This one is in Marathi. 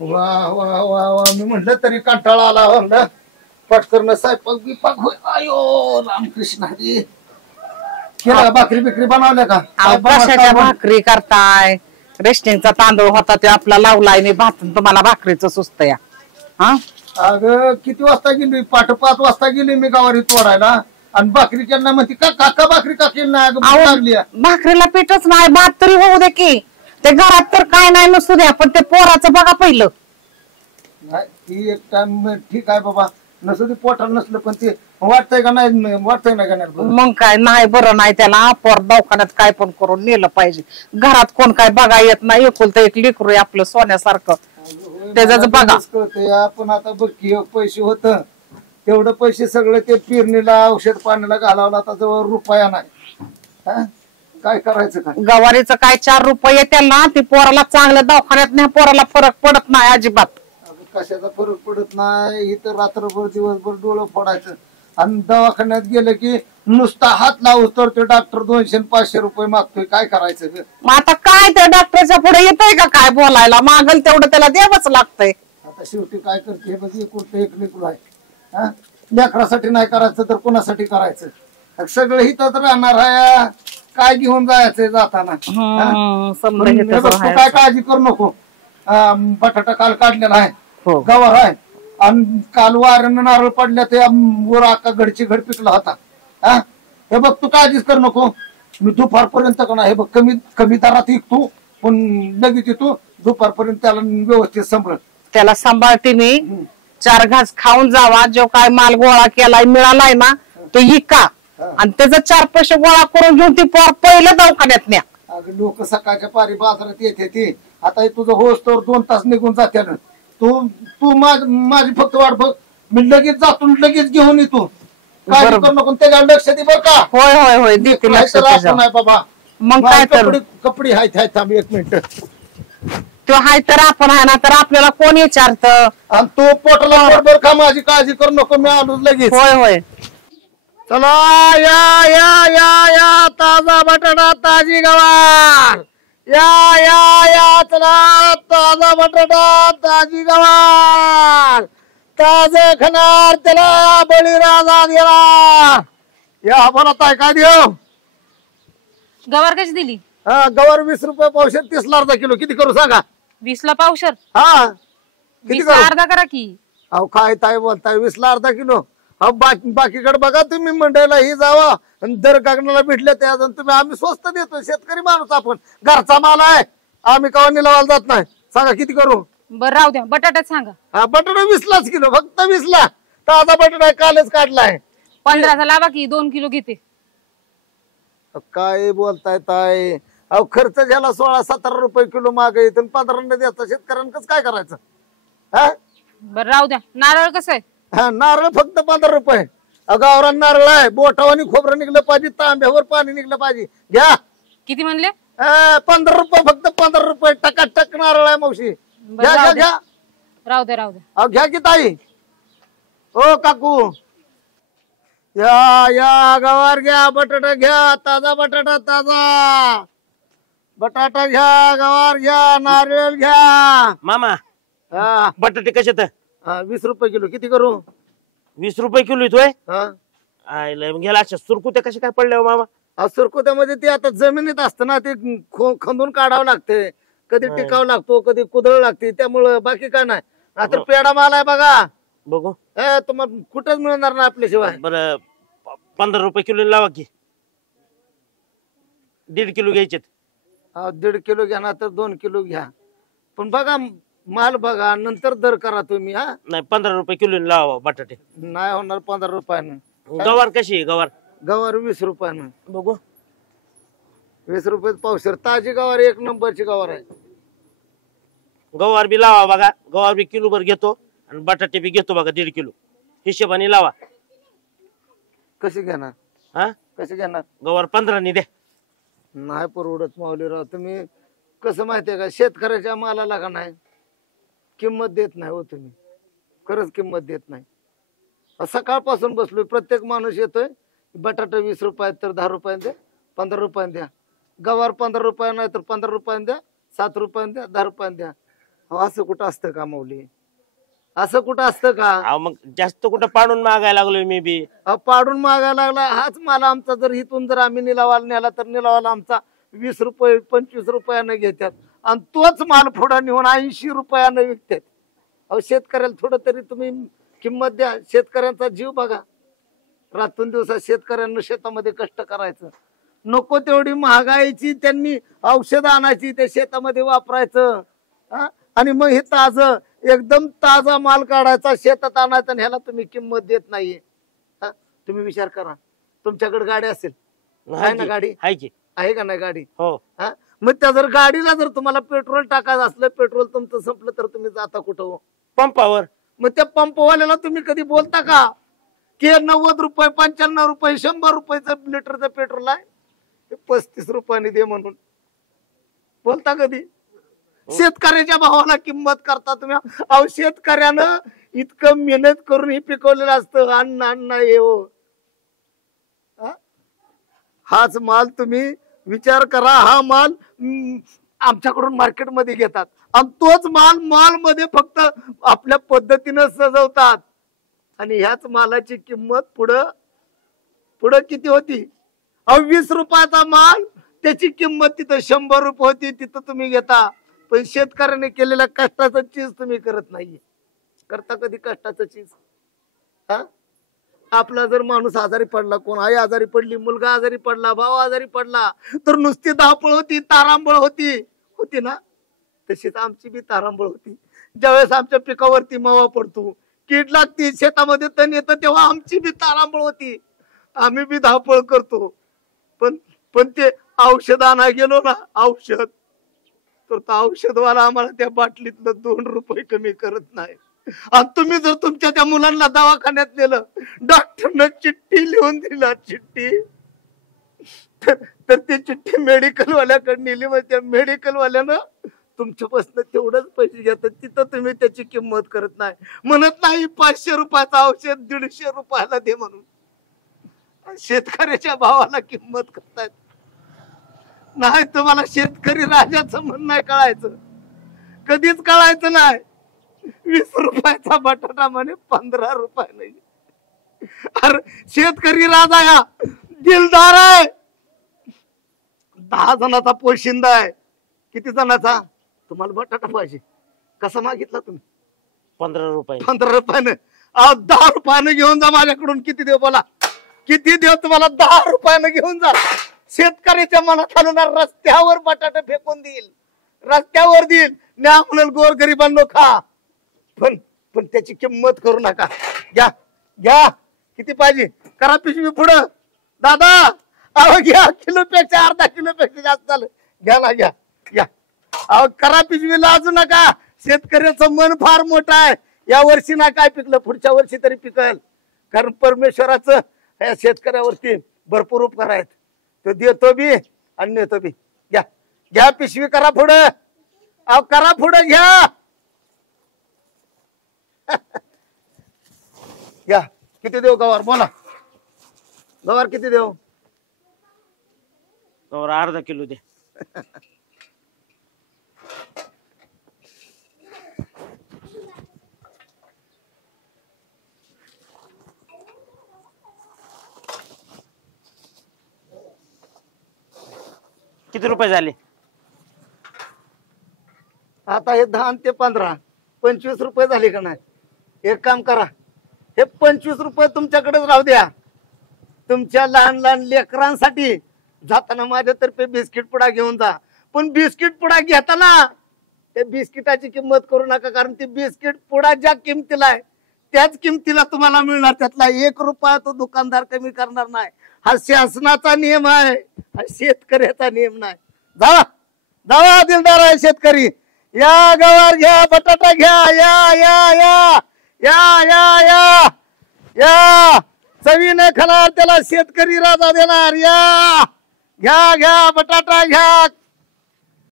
वा वा वा वा मी म्हटलं तरी कंटाळा आला म्हणलं पटकन स्वयंपाक बिपाक होय. आयो रामकृष्ण हरी. केला भाकरी बिकरी बनवल्या का? कशाच्या भाकरी करताय? रेशनिंगचा तांदूळ होता ते आपला लावलाय मी भात, तुम्हाला भाकरीचं सुस्त या. हा अगं किती वाजता गेली? 5:30 वाजता गेली मी गावारी तोडायला आणि भाकरी केली म्हणते का काका भाकरी का केली नाही? अगं लागली भाकरीला पीठच नाही, भात तरी होऊ दे की. ते घरात तर काय नाही नसू द्या, पण ते पोराचं बघा पहिलं. नाही ती एक टाइम ठीक आहे बाबा, नसू दे पोटात नसलं पण ते वाटतंय का नाही? वाटतंय ना का नाही? मग काय नाही बरं नाही त्याला पोर दवाखान्यात काय पण करून नेलं पाहिजे. घरात कोण काय बघा येत नाही, एकुलतं एक लेकरू आहे आपलं सोन्यासारखं, त्याच बघा. कळतंय आपण आता बघ की पैसे होत तेवढं पैसे सगळे ते पेरणीला औषध पाण्याला घालावला, आता जवळ रुपया नाही. हा काय करायचं का? गवारीचं काय 4 रुपये त्यांना ती पोराला चांगल्या दवाखान्यात नाही, पोराला फरक पडत नाही अजिबात. कशाचा फरक पडत नाही, इथं रात्रभर दिवसभर डोळं फोडायचं आणि दवाखान्यात गेलं की नुसता हात लावूस तर ते डॉक्टर 200-500 रुपये मागतोय. काय करायचं? मग आता काय त्या डॉक्टरच्या पुढे येतोय का काय बोलायला? मागल तेवढं त्याला द्यावंच लागतंय. आता शेवटी काय करते बघ, कुठं एक लेकरू आहे. हा लेकरासाठी नाही करायचं तर कोणासाठी करायचं? सगळं इथंच राहणार आहे. काय घेऊन जायचंय जाताना? काय काळजी करू नको. बटाटा काल काढलेला आहे, गवार आहे आणि काल वाऱ्यानं नारळ पडल्या ते वर आका घडची घड पिकला होता. हा हे बघ तू काळजीच करू नको. मी दुपारपर्यंत का नाही हे बघ कमी दरात विकतो, पण लगेच येतो दुपारपर्यंत त्याला व्यवस्थित सांभाळ. त्याला सांभाळते मी. 4 घास खाऊन जावा, जो काय माल गोळा केलाय मिळालाय ना तो इका आणि त्याचा 4 पैसे गोळा करून घेऊन ती पोर पहिलं दवाखान्यात न्या. अगं लोक सकाळच्या पारी बाजारात येते ती, आता तुझं होस तर 2 तास निघून जाते ना. तू माझी फक्त वाट बघ, मी लगेच जातो लगेच घेऊन येतो. काय करू नको, त्याच्यावर लक्ष दे बर का? होय होय होय देते लक्ष नाही बाबा. मग काय तर कपडे हाय थांब 1 मिनिट. तो हाय तर आपण आहे ना, तर आपल्याला कोण विचारत? आणि तू पोटाला बरोबर का? माझी काळजी करू नको, मी आलोच लगेच. होय होय चला या या या या ताजा बटाटा ताजी गवार. या या या चला ताजा बटाटा ताजी गवार, ताज खणार त्याला बळीराजा गेला. या बोला ताय काय देऊ? गवार कशी दिली? हा गवार 20 रुपये पावशेर, 30ला अर्धा किलो. किती करू सांगा? 20ला पावशेर? हा किती 20ला करू? अर्धा करा की. अहो काय ताय बोलताय, 20ला अर्धा किलो? अहो बाकीकडे बघा तुम्ही, मंडईला ही जावा दर कागणाला भेटले त्या तुम्ही. आम्ही स्वस्त देतो, शेतकरी माणूस आपण, घरचा माल आहे, आम्ही कवा निलावाला जात नाही. सांगा किती करू? बरं राहू द्या, बटाट्यात सांगा. हा बटाटा 20लाच किलो, फक्त 20ला. ताजा बटाटा कालच काढलाय. 15चा लावा की, 2 किलो घेते. काय बोलताय ताय? अहो खर्च झाला 16-17 रुपये किलो मागे येतो, 15 द्यायचा शेतकऱ्यांना काय करायचं? हा बरं राहू द्या. नारळ कसं आहे? हा नारळ फक्त 15 रुपये. गावरान नारळ आहे, बोटावानी खोबरं निघलं पाहिजे, तांब्यावर पाणी निघलं पाहिजे. घ्या. किती म्हणले? 15 रुपये, फक्त 15 रुपये. टकाटक नारळ आहे मावशी. घ्या घ्या घ्या. राहू द्या राहू द्या. अहो घ्या की ताई. ओ काकू या गवार घ्या, बटाटा घ्या, ताजा बटाटा ताजा बटाटा घ्या, गवार घ्या, नारळ घ्या. मामा बटाटे कशात? 20 रुपये किलो. किती करू? 20 रुपये किलो येतोय. हा आयला गेला अशा सुरकुत्या कशा काय पडल्या हो मामा? सुरकुत्यामध्ये ते आता जमिनीत असतं ना, ते खंदून काढावं लागते. कधी टिकावं लागतो, कधी कुदळ लागते, त्यामुळं बाकी काय नाही. नाहीतर पेडा माल आहे बघा. बघू तुम्हाला कुठंच मिळणार नाही आपल्याशिवाय. बरं 15 रुपये किलो लावा की. 1.5 किलो घ्यायचे. 1.5 किलो घ्या ना तर 2 किलो घ्या, पण बघा माल बघा, नंतर दर करा तुम्ही. हा नाही 15 रुपये किलो लावा बटाटे. नाही होणार 15 रुपयानं. गवार कशी आहे? गवार गवार 20 रुपयानं. बघू 20 रुपये पावशेर. ताजी गवार 1 नंबरची गवार आहे. गवार बी लावा बघा. गवार बी किलो भर घेतो आणि बटाटे बी घेतो बघा 1.5 किलो. हिशोबाने लावा. कशी घेणार? हा कशी घेणार? गवार 15 द्या. नाही परवडत माऊलीराव. तुम्ही कसं माहितीये का, शेतकऱ्याच्या मालाला का नाही किंमत देत नाही हो तुम्ही. खरंच किंमत देत नाही. सकाळपासून बसलोय, प्रत्येक माणूस येतोय बटाटा 20 रुपये तर 10 रुपयाने द्या, 15 रुपयाने द्या. गवार 15 रुपये नाही तर 15 रुपयाने द्या, 7 रुपयाने द्या, 10 रुपयाने द्या. असं कुठं असतं का माऊली? असं कुठं असतं का? अहो मग जास्त कुठं पाडून मागायला लागलोय मी बी. पाडून मागायला लागला. हाच माल आमचा जर इथून जर आम्ही निलावाला नेला तर निलावाला आमचा 20 रुपये 25 रुपयानं घेतात आणि तोच माल पुढे नेऊन 80 रुपयानं विकतात. अहो शेतकऱ्याला थोडं तरी तुम्ही किंमत द्या. शेतकऱ्यांचा जीव बघा. रातून दिवसा शेतकऱ्यांना शेतामध्ये कष्ट करायचं, नको तेवढी महागाईची त्यांनी औषधं आणायची त्या शेतामध्ये वापरायचं आणि मग हे ताज एकदम ताजा माल काढायचा शेतात आणायचा आणि ह्याला तुम्ही किंमत देत नाहीये. तुम्ही विचार करा. तुमच्याकडे गाडी असेल, आहे ना गाडी? आहे की? आहे का नाही गाडी? हो. मग त्या जर गाडीला जर तुम्हाला पेट्रोल टाकायचं असलं, पेट्रोल तुमचं संपलं तर तुम्ही जाता कुठं हो? पंपावर. मग त्या पंपवाल्याला तुम्ही कधी बोलता का की 90 रुपये 95 रुपये 100 रुपयाचं लिटरचं पेट्रोल आहे, 35 रुपयाने दे म्हणून बोलता कधी? शेतकऱ्याच्या भावाला किंमत करता तुम्ही. अहो शेतकऱ्यानं इतकं मेहनत करून हे पिकवलेलं असतं. अन्न हे हो, हाच माल तुम्ही विचार करा. हा माल आमच्याकडून मार्केटमध्ये घेतात आणि तोच माल मध्ये फक्त आपल्या पद्धतीनं सजवतात आणि ह्याच मालाची किंमत पुढं किती होती? 20 रुपयाचा माल त्याची किंमत तिथं 100 रुपये होती. तिथं तुम्ही घेता. पण शेतकऱ्याने केलेल्या कष्टाचं चीज तुम्ही करत नाहीये. करता कधी कष्टाचं चीज? आपला जर माणूस आजारी पडला, कोण आई आजारी पडली, मुलगा आजारी पडला, भाऊ आजारी पडला तर नुसती धावपळ होती, तारांबळ होती ना? तशीच आमची बी तारांबळ होती. ज्यावेळेस आमच्या पिकावरती मावा पडतो, कीड लागती, शेतामध्ये तण येतं, तेव्हा आमची बी तारांबळ होती. आम्ही बी धावपळ करतो. पण ते औषध आणा गेलो ना, औषध, तर औषधवाला आम्हाला त्या बाटलीतलं 2 रुपये कमी करत नाही. आणि तुम्ही जर तुमच्या त्या मुलांना दवाखान्यात नेलं, डॉक्टरनं चिठ्ठी लिहून दिला, चिठ्ठी, तर ती चिठ्ठी मेडिकलवाल्याकडे नेली. मग त्या मेडिकलवाल्यानं तुमच्यापासून तेवढंच पैसे घेतात. तिथं तुम्ही त्याची किंमत करत नाही. म्हणत नाही 500 रुपयाचं औषध 150 रुपयाला दे म्हणून. शेतकऱ्याच्या भावाला किंमत करतायत. नाही तुम्हाला शेतकरी राजाचं म्हणणं कळायचं, कधीच कळायचं नाही. 20 रुपयाचा बटाटा म्हणे 15 रुपये नाही. अरे शेतकरी राजा या दिलदार आहे. 10 जणांचा पोशिंदा आहे. किती जणांचा? तुम्हाला बटाटा पाहिजे, कसा मागितला तुम्ही? 15 रुपये. 15 रुपयानं. 10 रुपयानं घेऊन जा माझ्याकडून. किती देऊ बोला? किती देऊ तुम्हाला? 10 रुपयानं घेऊन जा. शेतकऱ्याच्या मनात आलं रस्त्यावर बटाटा फेकून देईल, रस्त्यावर देईल. न्या म्हणाल गोर गरिबांनो खा, पण त्याची किंमत करू नका. घ्या किती पाहिजे करा पिशवी पुढं. दादा अहो घ्या, किलोपेक्षा अर्धा किलोपेक्षा जास्त झालं. घ्या ना, घ्या. अहो करा पिशवी, लाजू नका. शेतकऱ्याचं मन फार मोठं आहे. या वर्षी ना काय पिकलं, पुढच्या वर्षी तरी पिकल. कारण परमेश्वराचं या शेतकऱ्यावरती भरपूर उपकार आहेत. तो देतो बी आणि नेतो बी. घ्या पिशवी, करा पुढं. अहो करा पुढं, घ्या. घ्या. किती देऊ गवार? बोला गवार किती देऊ? गवार अर्धा किलो दे. किती रुपये झाले? आता हे 10 ते 15 25 रुपये झाले का नाही? एक काम करा, हे 25 रुपये तुमच्याकडेच राहू द्या. तुमच्या लहान लहान लेकरांसाठी जाताना माझ्यातर्फे बिस्किट पुडा घेऊन जा. पण बिस्किट पुडा घेताना त्या बिस्किटाची किंमत करू नका. कारण ती बिस्किट पुडा ज्या किमतीला आहे त्याच किमतीला तुम्हाला मिळणार. त्यातला 1 रुपया तो दुकानदार कमी करणार नाही. हा शासनाचा नियम आहे, हा शेतकऱ्याचा नियम नाही. जावा दिलदार आहे शेतकरी. या गवार घ्या, बटाटा घ्या. या चवीने खाणार त्याला शेतकरी राजा देणार. या घ्या बटाटा घ्या.